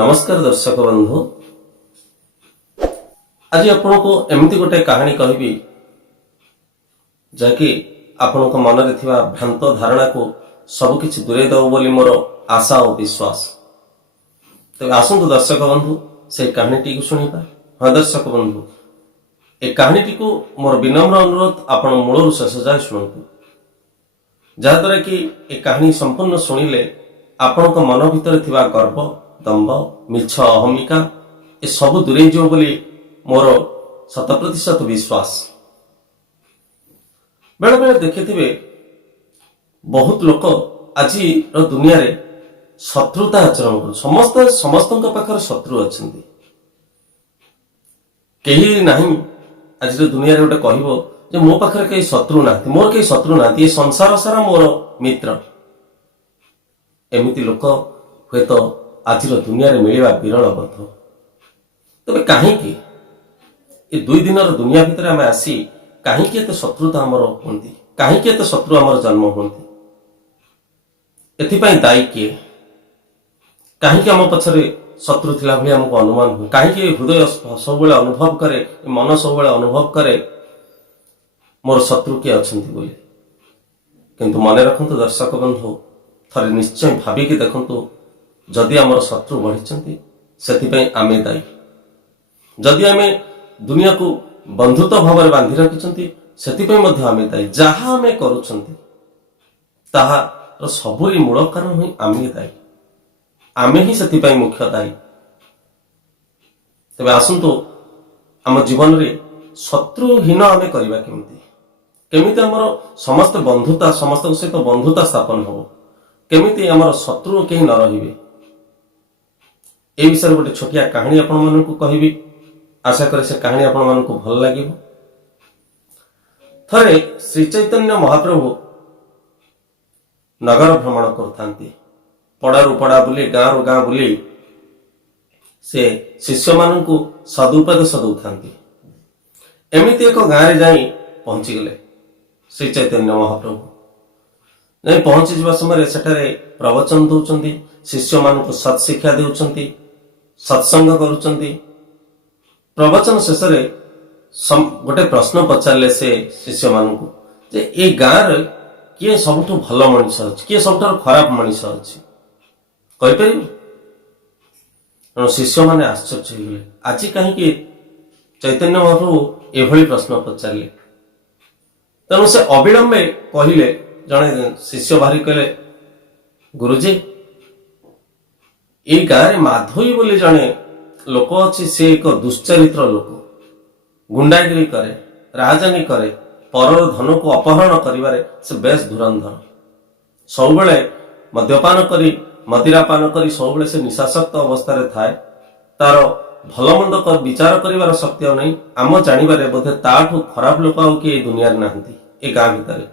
नमस्कार दर्शक बंधु। आज आपण को एमती गोटे कहानी कहबी जहाँकि आपण मन में भ्रांत धारणा को सबकि दूरे दब बोली मोर आशा और विश्वास। तेज आसतु दर्शक बंधु से कहानी टी शुणा। हाँ दर्शक बंधु, ए कहानी टी को मोर विनम्र अनुरोध आपण मूलर शेष जाए शुणु, जहाद्वारा कि ए कहानी संपूर्ण शुणिले आपण मन भितर थिबा गर्व, दम्भ, मिछ, अहमिका ए सब दूरे जो बोली मोर 100% विश्वास। बेले बेले देखिथिबे बहुत लोक आज दुनिया रे शत्रुता आचरण कर समस्त पाखर शत्रु अच्छे। कहीं नहीं आज दुनिया रे गोटे कहबो जे मो पाखर कई शत्रु ना, मोर कई शत्रु ना, ये संसार सारा मोर मित्र। एमिति लोक हुए तो आज दुनिया रे मिलवा विरल बोध। तबे कहीं ये 2 दिन दुनिया भितर आम आसी कहीं एत शत्रुता आमर होती, कहीं एत शत्रु आमर जन्म होती, एथिपाई दायी किए? कहीं आम पछरे शत्रु थिला भली हमको अनुमान हुए? कहीं हृदय सब अनुभव करे, मन सब अनुभव करे मोर शत्रु किए अच्छी बोली? किंतु मन रखु दर्शक बंधु, थरे निश्चय भाविकी देखु, जदि आमर शत्रु बढ़ी से आमे दायी। जदि आमे दुनिया को बंधुत्व भाव में बांधि रखिंट से आमे दायी। जहाँ आमे करुछंती ताहार सबुरी मूल कारण ही आमे दायी, आमे ही से मुख्य दायी। तेबे आसंतु आम जीवन रे शत्रुहीन आमे करिबा केमिति आमर समस्त बंधुता, समस्त सहित बंधुता स्थापन हो, केमिति आमर शत्रु कहीं न रहिबे, ए विषय गोटे छोटिया कहानी आपण मानकु कहबी। आशा करे से कहानी आपण मानकु भल लागिबो। थरे श्री चैतन्य महाप्रभु नगर भ्रमण करथांती, पड़ारु पड़ा बुली, गाँ रु गाँ बुली से शिष्य मानकु सदुपदेश दउथांती। एमिति एक गाँ रे जाई पहुंची गले श्री चैतन्य महाप्रभु। नहीं पहुंची जावा समय सेठारे प्रवचन दउचंती, शिष्य मानकु सत्शिक्षा देउचंती, सत्संग करुचंती। प्रवचन शेष गोटे प्रश्न पचारे से शिष्य मानकु जे ए गाँव रे किए सबुठु भल मनीष अच्छी, किए सबुठार खराब मनीष अच्छी, कहीपर? शिष्य माने आश्चर्य होगले, आज कहीं चैतन्य महाप्रभु एभली प्रश्न पचारे। तेणु से अविलंबे कहले, जड़े शिष्य बाहरी कहले, गुरुजी ये गाँव में माधवी बोली जड़े लोक अच्छी, से एक दुश्चरित्र लोक, गुंडागिरी करे, राजनी करे, परर धन को अपहरण करिवारे से बेस धुरंधर। सब बेले मद्यपान करी, मदिरापान करी सब बेले से निशासक्त अवस्था रे थाए। तार भल मंद कर विचार करिवार शक्ति नहीं। आम जानिबारे बोधे ताठू खराब लोक आउ कि दुनिया नाहंती ए गाँ भितर।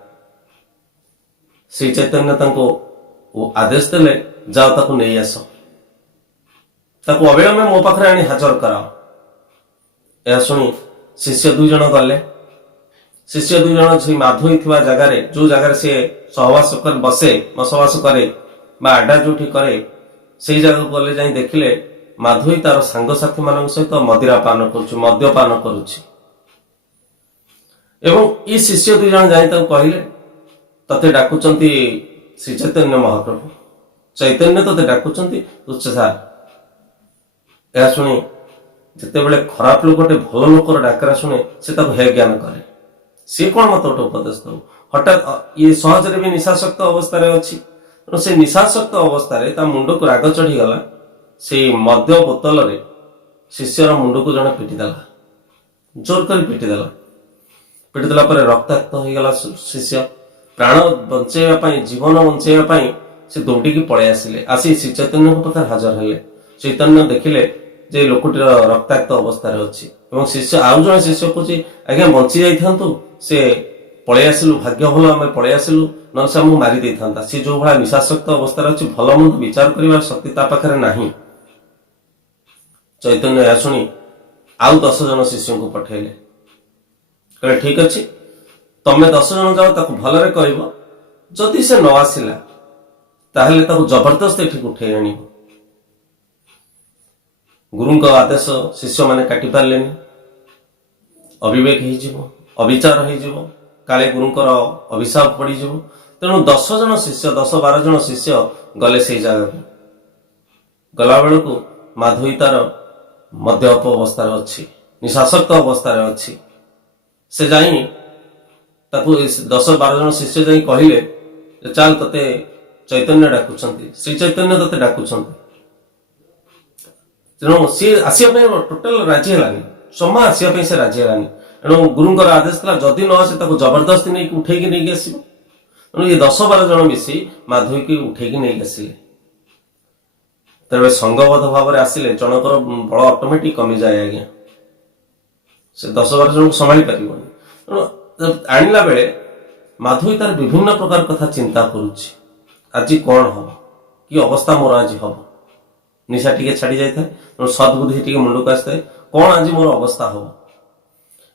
श्री चैतन्य तांको आदेश देले, जाओ ताकू नहीं आस, ताकू अविलंबे मो पाखरे आनी हाजर कराओ। यह शुणी शिष्य 2 जन गले। शिष्य 2 जन से माधवी थिबा जगार, जो जगार से सहवास कर बसे, बसवास करे बा आड्डा जोठी करे, से जगह गले जाई देखिले माधवी तार सांगसाथी मान सहित मदिरापान करुछि, मद्यपान करुछि। एवं ई शिष्य 2 जन जाई ताकू कहले, तते डाकुचंती श्री चैतन्य महाप्रभु, चैतन्य तते डाकुचंती तुच्छ सार। यह शुणी जिते बड़े खराब लोकटे भल लोकर डाकरा शुणे से हे ज्ञान करे, सी कौन मत गोटे उपदेश दो? हठात ये सहज भी निशासक्त अवस्था अच्छी, से निशासक्त अवस्था मुंड को राग चढ़ीगला। से मद्य बोतल रे शिष्यर मुंड को जड़े पिटिदेला, जोर कर पिटिदेला। पिटिदेला पर रक्ताक्त होगला। शिष्य प्राण बंचाइवाई, जीवन बंचाइवाई से दौड़िकी पलि आसिले। आसी श्री चैतन्य पाखे हाजर हेले। चैतन्य देखिले जे लोकटीर रक्ताक्त अवस्था अच्छी। शिष्य आउ जड़े शिष्य कहे, आज्ञा बंची जाइथांतु, से पलि आसिलु, भाग्य भल आम पलि आसिलु, न से आमको मारी देइथांता। सी जो भाया निशासक्त अवस्था अच्छी, भल मंद विचार कर शक्ति ता पाखरे नाही। चैतन्य यह शुणी आउ 10 जन शिष्य को पठेले, कहे ठीक अच्छे, तमें 10 जन जाओ, ताको भलरे कहब, जदि से न आसिला ताहले ताको जबरदस्त एठी उठे आनिब। गुरुଙ୍କ आदेश शिष्य मैंने काटि पारलेनी, अविवेक हो अविचार हो काले गुरुंकर अभिशाप पड़ जाव। तेणु 10 जन शिष्य 10-12 जन शिष्य गले से जगह को गला बेलू माधवी तार मद्यप अवस्था अच्छी, निशासक्त अवस्था अच्छी। से जाई ताकू 10-12 जन शिष्य जाई कहले चल तते चैतन्य डाकुचंती, श्री चैतन्य तते डाकुचंती। तेणु सी आसिया टोटाल राजी हेलानी, जमा आसिया से राजी हेलानी। तेणु गुरुंकर आदेश था जदि न आसे ताकू जबरदस्ती नहीं उठेकी नहीं आसो। तेणु ये 10-12 जन मिसी माधवी की उठेकी नहीं आसिले। तेरे संगबद्ध भाव में आसिले जनकर बल ऑटोमेटिक कमी जाए आज्ञा, से 10-12 जन को संभाली पार। आणला बेले माधवी तार विभिन्न प्रकार कथा चिंता करुच्ची, आज कौन हम कि अवस्था मोर आज हम। निशा टिके छाड़ी जाए, सद्बुद्धि टिके मुंड को आसता है, कौन आज मोर अवस्था हम।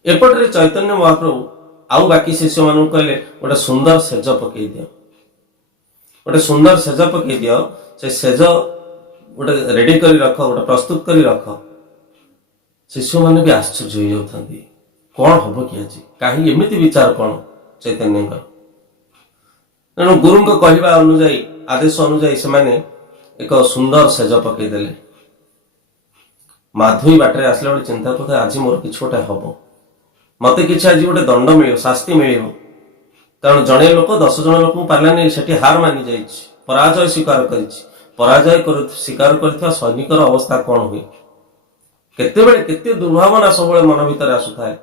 एपटे चैतन्य महाप्रभु आउ बाकी शिष्य मान कहले गोटे सुंदर सेज पकई दियो, गोटे सुंदर सेज पकई दियो। से सेज गोटे रेडी कर रख, गोटे प्रस्तुत कर रख। शिष्य मैंने भी आश्चर्य हो जाती, कौन हम कि आज कहीं एमती विचार कौन चैतन्य। तेणु गुरु कहवा अनुजाई आदेश अनुजाई से एक सुंदर सेज पकईदे। माधवी बाटर आसला बेले चिंता करता आज मोर कि गोटे हम, मत कि आज गोटे दंड मिल शास्ति मिल। कारण जड़े लोक 10 जन लोक पार्लानी से हार मानि जा पराजय स्वीकार कर पराजय स्वीकार कर सैनिकर अवस्था कौन हुए, केते दुर्भावना सब मन भीतर आसुए।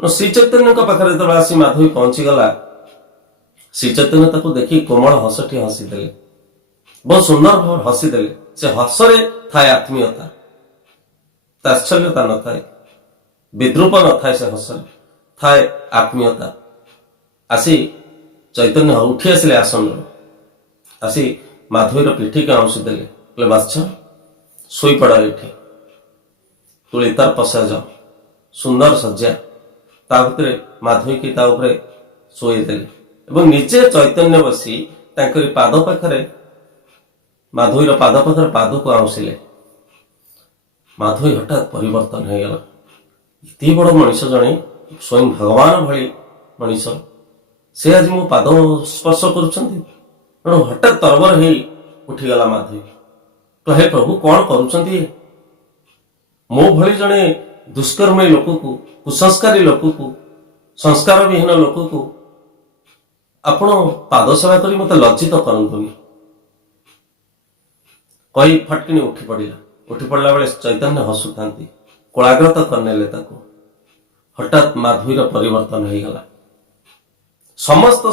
श्री चैतन्य पाखे जो आसी माधवी पहुंचीगला, श्री चैतन्य ताको देखी कोमल हसटी हसीदे, बहुत सुंदर भाव हसीदे। से हसरे थाए आत्मीयता, तात्सल्यता न थाए, विद्रूप न थाए, से हसरे थाए आत्मीयता। आसी चैतन्य उठी आसिले आसन आसी माधवीर पिठी के आंसुदेले, कहले बाछा शोई पड़ एठी, तुले तार पशा जाओ। सुंदर सज्जा ता भितरे माधवी की ता उपरे शोई देले एवं निजे चैतन्य बसी तांकरी पाद पाखरे माधवीर पाद पाखरे पाद को आंसिले। माधवी हठात परिवर्तन हो गला। इति बड़ मनीष जणे स्वयं भगवान भली मनीष से आज मो पाद स्पर्श करुछंती। हठात तरबर हो उठीगला माधवी, तो हे प्रभु कौन करुछंती, मो भली जणे दुष्कर्मी लोक को, कुसंस्कारी लोक को, संस्कार विहीन लोक को आपण पाद सेवा करी मत लज्जित करंतुनी। कही फटकिनी उठी पड़ा, उठी पड़ला बेले चैतन्य हसुथांती, कोलाग्रत करनेले ताको। हठात माधवीर परिवर्तन हो गला। समस्त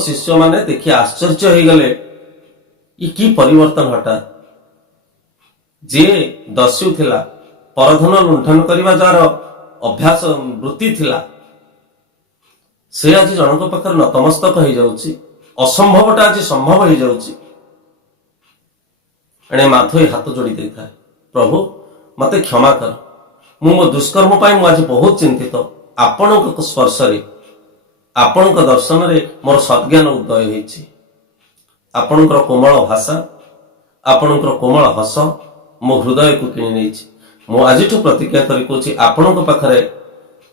शिष्य माने देखि आश्चर्य हो गले, ये की परिवर्तन हठात। जे दस्यु थिला, परधन लुंठन करबा जार अभ्यास वृत्ति थिला, से आज जनक पाखर नतमस्तक हो जाउची, असंभवटा आज संभव हो जाउची। एणे माधवी हाथ जोड़ी दे था, प्रभु मते क्षमा कर, मु मो दुष्कर्म पाई मु आज बहुत चिंतित। आपणक स्पर्श रे, आपणक दर्शन रे मोर सद्ज्ञान उदय होईछि। आपणकर कोमल भाषा, आपणकर कोमल हस मो हृदय को किणी नेछि। मु आजिठु प्रतिज्ञा करि कोछि आपणक पाखरे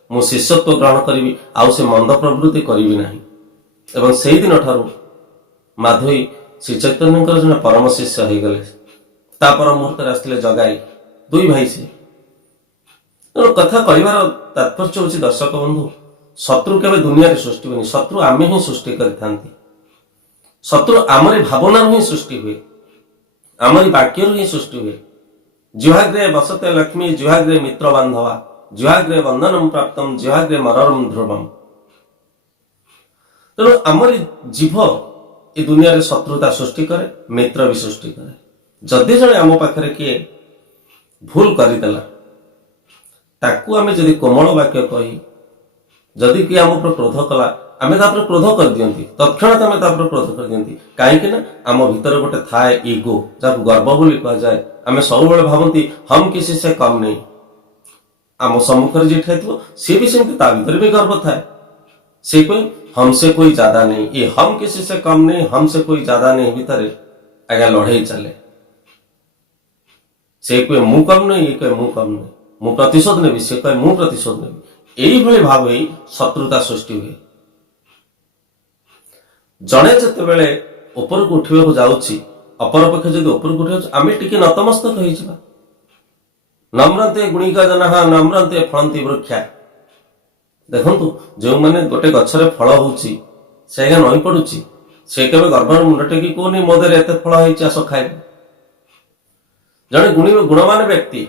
मु शिष्यत्व ग्रहण करिवि, आउ से मंद प्रवृत्ति करिवि नाही। एवं सेही दिन ठारू माधवी श्री चैतन्यकर जने परम शिष्य हो गले। तापर मुहूर्त आसते जगाई दुई भाई से। कथा कहबार तात्पर्य होछि दर्शक बंधु, शत्रु केवे दुनिया रे सृष्टि होनी, शत्रु आमे ही सृष्टि करिथांती। शत्रु आमरी भावना ही सृष्टि हुए, आमरी वाक्य ही सृष्टि हुए। जिह्वाग्रे बसते लक्ष्मी, जिह्वाग्रे मित्र बांधवा, जिह्वाग्रे वंदनम प्राप्तम, जिह्वाग्रे मररम ध्रुवम। तेणु आमरी जीभ ए दुनिया रे शत्रुता सृष्टि करे, मित्र भी सृष्टि करे। जदि जने आम पाखरे किए भूल करदेला, ताकू आमे जदि कोमल वाक्य कही, जदि किए आम पर क्रोध कला, आमे तापर क्रोध कर दियंती, तत्क्षणात आमे तापर क्रोध कर दियंती। काहेकि ना आम भीतर गोटे थाए ईगो, जाको गर्व बोली कहा जाए। आमे सब बेले भावंती हम किसी से कम नहीं। आम सम्मुख जे ठेथो सी भी सेमती ता भीतर भी गर्व थाए। से कोई हमसे कोई ज्यादा नहीं, ये हम किसी से कम नहीं, हमसे कोई ज्यादा नहीं भीतर आगे लड़ाई चले। से कहे मु कम नहीं, ये कहे मु कम नहीं, मु प्रतिशोध नेबी, से कहे मु प्रतिशोध नेबी। यही भली भाव ही शत्रुता सृष्टि हुए। जड़े जितेबले उपरକୁ उठिବାକୁ ଯାଉଛି, ଅପରପକ୍ଷ ଯଦି ଉପରକୁ ଉଠିବାକୁ ଆମେ ଟିକେ ନତମସ୍ତକ ହେଇଯିବା। ନମ୍ରନ୍ତେ ଗୁଣିକା ଜନାଃ ନମ୍ରନ୍ତେ ଫଳନ୍ତି ବୃକ୍ଷା। ଦେଖନ୍ତୁ, ଯେଉଁମାନେ ଗୋଟେ ଗଛରେ ଫଳ ହଉଛି ସେ ଆଜ୍ଞା ନଇଁ ପଡୁଛି, ସେ କେବେ ଗର୍ଭର ମୁଣ୍ଡ ଟେକି କହୁନି ମୋ ଦେହରେ ଏତେ ଫଳ ହେଇଛି ଆସ ଖାଇବ। ଜଣେ ଗୁଣମାନ ବ୍ୟକ୍ତି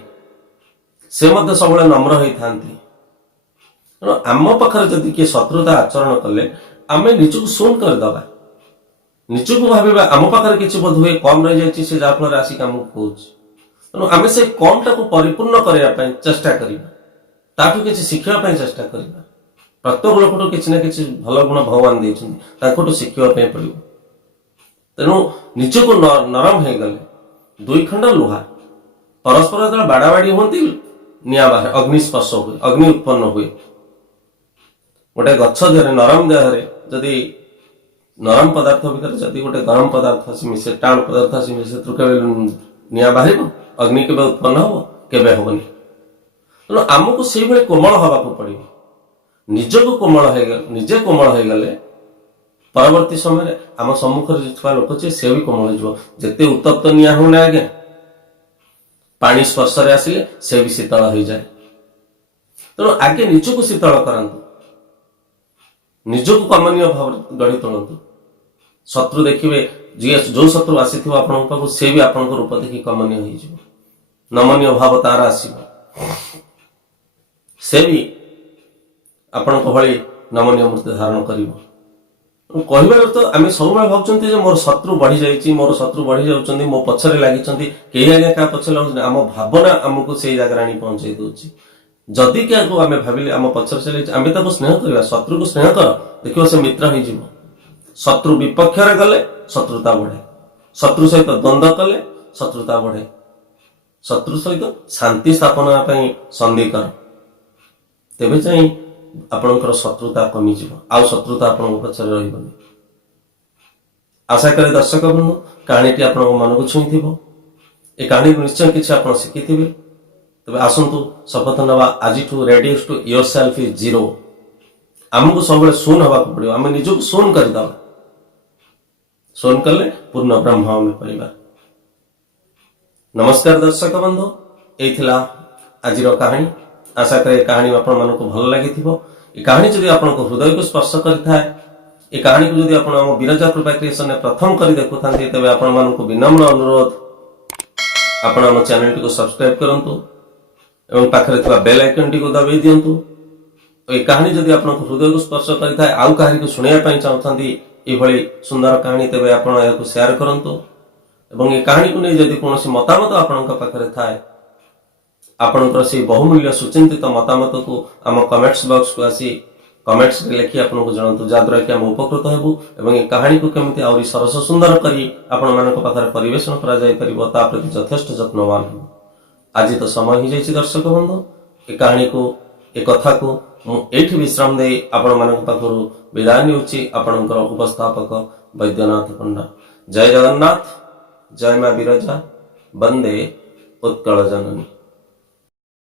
ସେ ମଧ୍ୟ ସବୁବେଳେ ନମ୍ର ହେଇଥାନ୍ତି। ତେଣୁ ଆମ ପାଖରେ ଯଦି କିଏ ଶତ୍ରୁତା ଆଚରଣ କଲେ ଆମେ ନିଜକୁ ଶୂନ କରିଦେବା, ନିଜକୁ ଭାବିବା ଆମ ପାଖରେ କିଛି ବୋଧ ହୁଏ କମ୍ ରହିଯାଇଛି, ସେ ଯାହାଫଳରେ ଆସିକି ଆମକୁ କହୁଛି। ତେଣୁ ଆମେ ସେ କମ୍ ଟାକୁ ପରିପୂର୍ଣ୍ଣ କରିବା ପାଇଁ ଚେଷ୍ଟା କରିବା, ତାଠୁ କିଛି ଶିଖିବା ପାଇଁ ଚେଷ୍ଟା କରିବା। ପ୍ରତ୍ୟେକ ଲୋକଠୁ କିଛି ନା କିଛି ଭଲ ଗୁଣ ଭଗବାନ ଦେଇଛନ୍ତି, ତାଙ୍କଠୁ ଶିଖିବା ପାଇଁ ପଡ଼ିବ। ତେଣୁ ନିଜକୁ ନରମ ହେଇଗଲେ ଦୁଇ ଖଣ୍ଡ ଲୁହା ପରସ୍ପର ଯେତେବେଳେ ବାଡ଼ାବାଡ଼ି ହୁଅନ୍ତି ନିଆଁ ବାହାରେ, ଅଗ୍ନିସ୍ପର୍ଶ ହୁଏ, ଅଗ୍ନି ଉତ୍ପନ୍ନ ହୁଏ। ଗୋଟେ ଗଛ ଦେହରେ ନରମ ଦେହରେ ଯଦି ନରମ ପଦାର୍ଥ ଭିତରେ ଯଦି ଗୋଟେ ଗରମ ପଦାର୍ଥ ଆସି ମିଶେ, ଟାଣ ପଦାର୍ଥ ଆସି ମିଶେ, ସେଥିରୁ କେବେ ନିଆଁ ବାହାରିବ? ଅଗ୍ନି କେବେ ଉତ୍ପନ୍ନ ହବ? କେବେ ହବନି। ତେଣୁ ଆମକୁ ସେଇଭଳି କୋମଳ ହବାକୁ ପଡ଼ିବ। ନିଜକୁ କୋମଳ ହେଇଗଲେ, ନିଜେ କୋମଳ ହେଇଗଲେ ପରବର୍ତ୍ତୀ ସମୟରେ ଆମ ସମ୍ମୁଖରେ ଥିବା ଲୋକ ଯିଏ ସେ ବି କୋମଳ ହେଇଯିବ। ଯେତେ ଉତ୍ତପ୍ତ ନିଆଁ ହଉନା ଆଜ୍ଞା, ପାଣି ସ୍ପର୍ଶରେ ଆସିଲେ ସେ ବି ଶୀତଳ ହେଇଯାଏ। ତେଣୁ ଆଗେ ନିଜକୁ ଶୀତଳ କରାନ୍ତୁ, ନିଜକୁ କମନୀୟ ଭାବରେ ଗଢି ତୋଳନ୍ତୁ। ଶତ୍ରୁ ଦେଖିବେ, ଯିଏ ଯୋଉ ଶତ୍ରୁ ଆସିଥିବ ଆପଣଙ୍କ ପାଖକୁ ସେ ବି ଆପଣଙ୍କ ରୂପ ଦେଖି କମନୀୟ ହେଇଯିବ, ନମନୀୟ ଭାବ ତାର ଆସିବ, ସେ ବି ଆପଣଙ୍କ ଭଳି ନମନୀୟ ମୂର୍ତ୍ତି ଧାରଣ କରିବ। କହିବାର ତ ଆମେ ସବୁବେଳେ ଭାବୁଛନ୍ତି ଯେ ମୋର ଶତ୍ରୁ ବଢି ଯାଇଛି, ମୋର ଶତ୍ରୁ ବଢି ଯାଉଛନ୍ତି, ମୋ ପଛରେ ଲାଗିଛନ୍ତି, କେହି ଆଜ୍ଞା କାହା ପଛରେ ଲାଗୁଛନ୍ତି। ଆମ ଭାବନା ଆମକୁ ସେଇ ଜାଗାରେ ଆଣି ପହଞ୍ଚେଇ ଦଉଛି। ଯଦି କାହାକୁ ଆମେ ଭାବିଲେ ଆମ ପଛରେ ଚାଲିଛି, ଆମେ ତାକୁ ସ୍ନେହ କରିବା। ଶତ୍ରୁକୁ ସ୍ନେହ କର, ଦେଖିବ ସେ ମିତ୍ର ହେଇଯିବ। ଶତ୍ରୁ ବିପକ୍ଷରେ ଗଲେ ଶତ୍ରୁତା ବଢେ, ଶତ୍ରୁ ସହିତ ଦ୍ୱନ୍ଦ୍ୱ କଲେ ଶତ୍ରୁତା ବଢେ। ଶତ୍ରୁ ସହିତ ଶାନ୍ତି ସ୍ଥାପନା ପାଇଁ ସନ୍ଧି କର, ତେବେ ଯାଇ ଆପଣଙ୍କର ଶତ୍ରୁତା କମିଯିବ, ଆଉ ଶତ୍ରୁତା ଆପଣଙ୍କ ପଛରେ ରହିବନି। ଆଶା କରେ ଦର୍ଶକ ବନ୍ଧୁ କାହାଣୀଟି ଆପଣଙ୍କ ମନକୁ ଛୁଇଁଥିବ। ଏ କାହାଣୀରୁ ନିଶ୍ଚୟ କିଛି ଆପଣ ଶିଖିଥିବେ। ତେବେ ଆସନ୍ତୁ ଶପଥ ନେବା ଆଜିଠୁ reduce to yourself is zero. ଆମକୁ ସବୁବେଳେ ଶୂନ ହେବାକୁ ପଡିବ, ଆମେ ନିଜକୁ ଶୂନ କରିଦେବା। ଶୂନ କଲେ ପୂର୍ଣ୍ଣ ବ୍ରହ୍ମ ଆମେ ପାଇବା। ନମସ୍କାର ଦର୍ଶକ ବନ୍ଧୁ, ଏଇ ଥିଲା ଆଜିର କାହାଣୀ। ଆଶା କରେ ଏ କାହାଣୀ ଆପଣମାନଙ୍କୁ ଭଲ ଲାଗିଥିବ। ଏ କାହାଣୀ ଯଦି ଆପଣଙ୍କ ହୃଦୟକୁ ସ୍ପର୍ଶ କରିଥାଏ, ଏ କାହାଣୀକୁ ଯଦି ଆପଣ ଆମ ବିରଜା କୃପା କ୍ରିଏସନରେ ପ୍ରଥମ କରି ଦେଖୁଥାନ୍ତି, ତେବେ ଆପଣମାନଙ୍କୁ ବିନମ୍ର ଅନୁରୋଧ, ଆପଣ ଆମ ଚ୍ୟାନେଲଟିକୁ ସବସ୍କ୍ରାଇବ କରନ୍ତୁ ଏବଂ ପାଖରେ ଥିବା ବେଲ୍ ଆଇକନଟିକୁ ଦବାଇ ଦିଅନ୍ତୁ। এই কাহিনী যদি আপনার হৃদয়କୁ স্পর্শ କରିଥାଏ, ଆଉ କାହାରିକୁ ଶୁଣିବା ପାଇଁ ଚାହୁଁଛନ୍ତି ଏଭଳି ସୁନ୍ଦର କାହାଣୀ, ତେବେ ଆପଣ ଏହାକୁ ସେୟାର କରନ୍ତୁ। ଏବଂ ଏ କାହାଣୀକୁ ନେଇ ଯଦି କୌଣସି ମତାମତ ଆପଣଙ୍କ ପାଖରେ ଥାଏ, ଆପଣଙ୍କର ସେହି ବହୁମୂଲ୍ୟ ସୁଚିନ୍ତିତ ମତାମତକୁ ଆମ କମେଣ୍ଟସ ବକ୍ସକୁ ଆସି କମେଣ୍ଟସରେ ଲେଖି ଆପଣଙ୍କୁ ଜଣାନ୍ତୁ, ଯାହାଦ୍ୱାରା କି ଆମେ ଉପକୃତ ହେବୁ ଏବଂ ଏ କାହାଣୀକୁ କେମିତି ଆହୁରି ସରସ ସୁନ୍ଦର କରି ଆପଣମାନଙ୍କ ପାଖରେ ପରିବେଷଣ କରାଯାଇପାରିବ ତା ପ୍ରତି ଯଥେଷ୍ଟ ଯତ୍ନବାନ ହେବୁ। ଆଜି ତ ସମୟ ହେଇଯାଇଛି ଦର୍ଶକ ବନ୍ଧୁ, ଏ କାହାଣୀକୁ, ଏ କଥାକୁ ମୁଁ ଏଇଠି ବିଶ୍ରାମ ଦେଇ ଆପଣମାନଙ୍କ ପାଖରୁ ବିଦାୟ ନେଉଛି। ଆପଣଙ୍କର ଉପସ୍ଥାପକ ବୈଦ୍ୟନାଥ ପଣ୍ଡା। ଜୟ ଜଗନ୍ନାଥ, ଜୟ ମା ବିରଜା, ବନ୍ଦେ ଉତ୍କଳ ଜନନୀ।